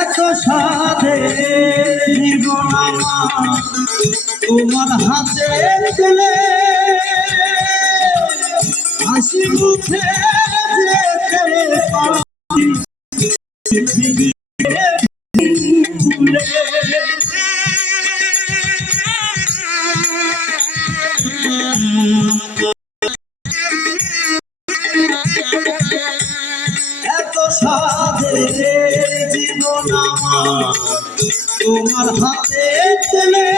এত সাথে জীবন আমার তোমার হাতে তুলে হাসি মুখে যেতে পারি পৃথিবীতে ভুলে। এত সাথে জীবন আমার তোমার হাতে তুলে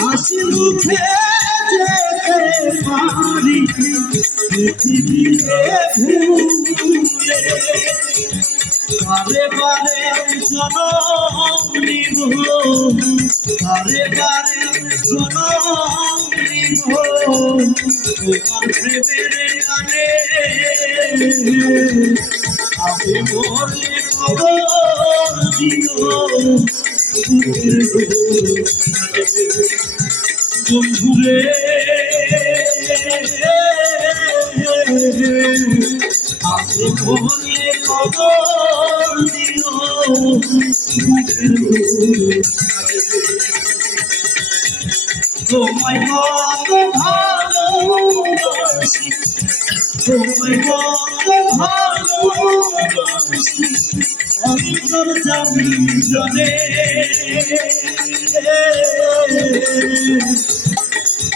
হাসি মুখে যেতে পারি পৃথিবীতে ভুলে। বারে বারে জনম নিব, বারে বারে তোমার প্রেমের গানে আমি মরলে খবর দিও বন্ধুরে আমি মরলে খবর দিও তোমায় কত ভালোবাসি তোমায় কত ভালোবাসি আমি তোর জানি জানে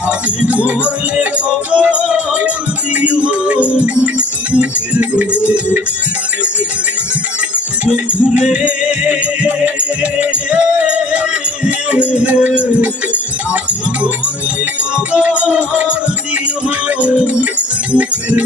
আমি মরলে খবর দিও বুকের বন্ধুরে আমি মরলে খবর দিও বুকের